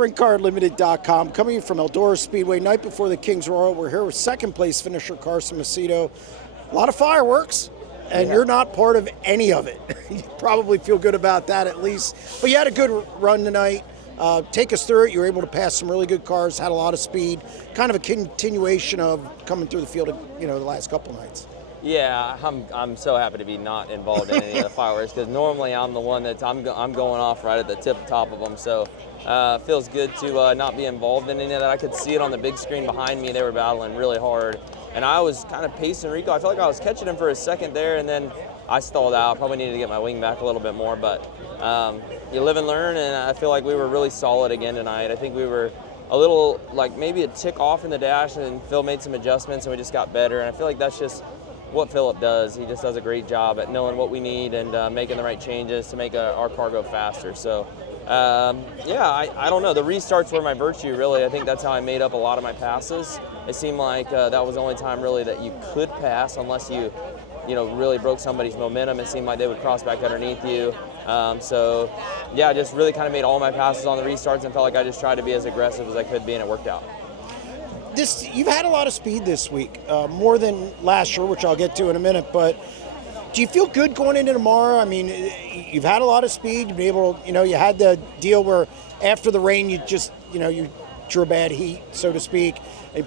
SprintCarLimited.com, coming from Eldora Speedway, night before the Kings Royal. We're here with second place finisher Carson Macedo. A lot of fireworks, and you're not part of any of it. You probably feel good about that at least. But you had a good run tonight. Take us through it. You were able to pass some really good cars, had a lot of speed, kind of a continuation of coming through the field, the last couple nights. Yeah, I'm so happy to be not involved in any of the fireworks because normally I'm the one that's I'm going off right at the top of them. So feels good to not be involved in any of that. I could see it on the big screen behind me. They were battling really hard, and I was kind of pacing Rico. I felt like I was catching him for a second there, and then I stalled out. Probably needed to get my wing back a little bit more, but you live and learn, and I feel like we were really solid again tonight. I think we were a little like maybe a tick off in the dash, and then Phil made some adjustments, and we just got better. And I feel like that's just what Philip does. He just does a great job at knowing what we need and making the right changes to make our car go faster. So, yeah, I don't know. The restarts were my virtue, really. I think that's how I made up a lot of my passes. It seemed like that was the only time, really, that you could pass unless you really broke somebody's momentum. It seemed like they would cross back underneath you. So, yeah, I just really kind of made all my passes on the restarts and felt like I just tried to be as aggressive as I could be, and it worked out. You've had a lot of speed this week, more than last year, which I'll get to in a minute, but do you feel good going into tomorrow? I mean, you've had a lot of speed. You've been able to, you had the deal where after the rain, you just, you drew a bad heat, so to speak,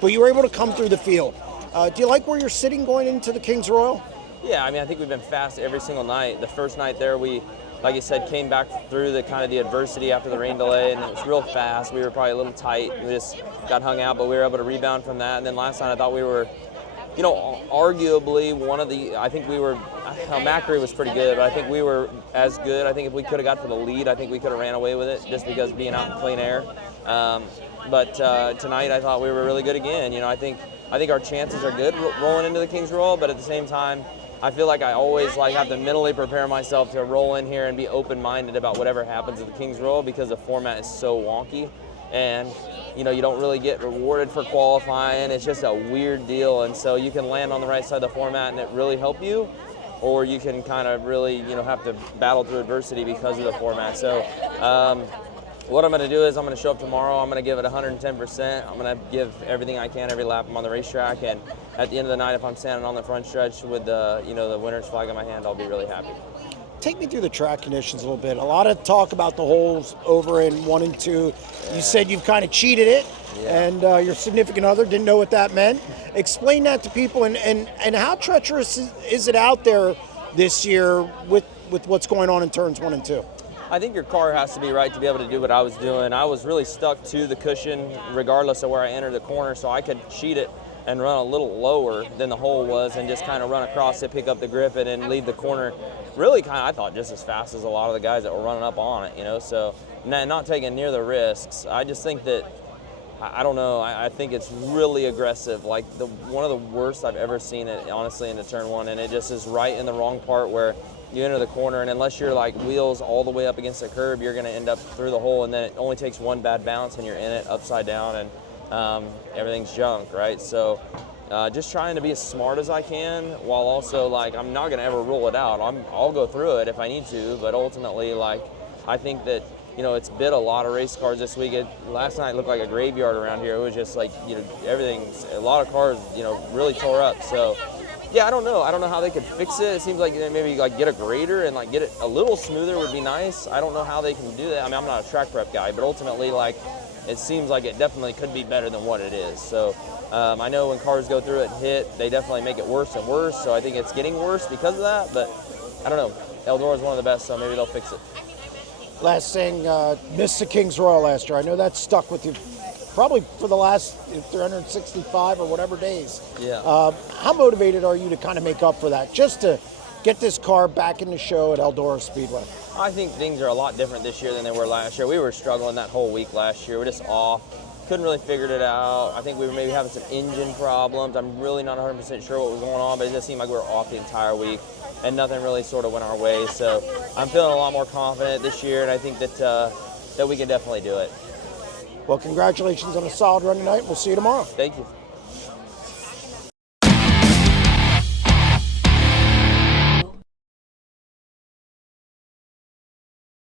but you were able to come through the field. Do you like where you're sitting going into the Kings Royal? Yeah, I mean, I think we've been fast every single night. The first night there, we, like you said, came back through the kind of the adversity after the rain delay, and it was real fast. We were probably a little tight. We just got hung out, but we were able to rebound from that. And then last night, I thought we were, arguably one of the, I think we were, Macri was pretty good, but I think we were as good. I think if we could have got to the lead, I think we could have ran away with it just because being out in clean air. But tonight, I thought we were really good again. I think our chances are good rolling into the Kings Royal, but at the same time, I feel like I always have to mentally prepare myself to roll in here and be open-minded about whatever happens at the Kings Royal because the format is so wonky, and you don't really get rewarded for qualifying. It's just a weird deal, and so you can land on the right side of the format and it really help you, or you can kind of really have to battle through adversity because of the format. So what I'm going to do is I'm going to show up tomorrow. I'm going to give it 110%. I'm going to give everything I can every lap I'm on the racetrack. And at the end of the night, if I'm standing on the front stretch with the the winner's flag in my hand, I'll be really happy. Take me through the track conditions a little bit. A lot of talk about the holes over in 1 and 2. Yeah. You said you've kind of cheated it, and your significant other didn't know what that meant. Explain that to people, and how treacherous is it out there this year with what's going on in turns 1 and 2? I think your car has to be right to be able to do what I was doing. I was really stuck to the cushion regardless of where I entered the corner, so I could cheat it and run a little lower than the hole was and just kind of run across it, pick up the grip, and then leave the corner really kind of, I thought, just as fast as a lot of the guys that were running up on it, so not taking near the risks. I just think that, I don't know, I think it's really aggressive, like one of the worst I've ever seen it, honestly, into turn 1, and it just is right in the wrong part where you enter the corner, and unless you're wheels all the way up against the curb, you're going to end up through the hole, and then it only takes one bad bounce and you're in it upside down, and everything's junk, right? So just trying to be as smart as I can while also I'm not going to ever rule it out. I'll go through it if I need to, but ultimately I think that it's bit a lot of race cars this week. Last night looked like a graveyard around here. It was just everything's, a lot of cars really tore up. So yeah, I don't know how they could fix it. It seems like maybe get a grader and get it a little smoother would be nice. I don't know how they can do that. I mean, I'm not a track prep guy, but ultimately it seems like it definitely could be better than what it is. So I know when cars go through it and hit, they definitely make it worse and worse. So I think it's getting worse because of that, but I don't know. Eldora is one of the best, so maybe they'll fix it. Last thing, missed the Kings Royal last year. I know that stuck with you probably for the last 365 or whatever days. Yeah. How motivated are you to kind of make up for that, just to get this car back in the show at Eldora Speedway? I think things are a lot different this year than they were last year. We were struggling that whole week last year. We're just off. Couldn't really figure it out. I think we were maybe having some engine problems. I'm really not 100% sure what was going on, but it just seemed like we were off the entire week, and nothing really sort of went our way. So I'm feeling a lot more confident this year, and I think that we can definitely do it. Well, congratulations on a solid run tonight. We'll see you tomorrow. Thank you.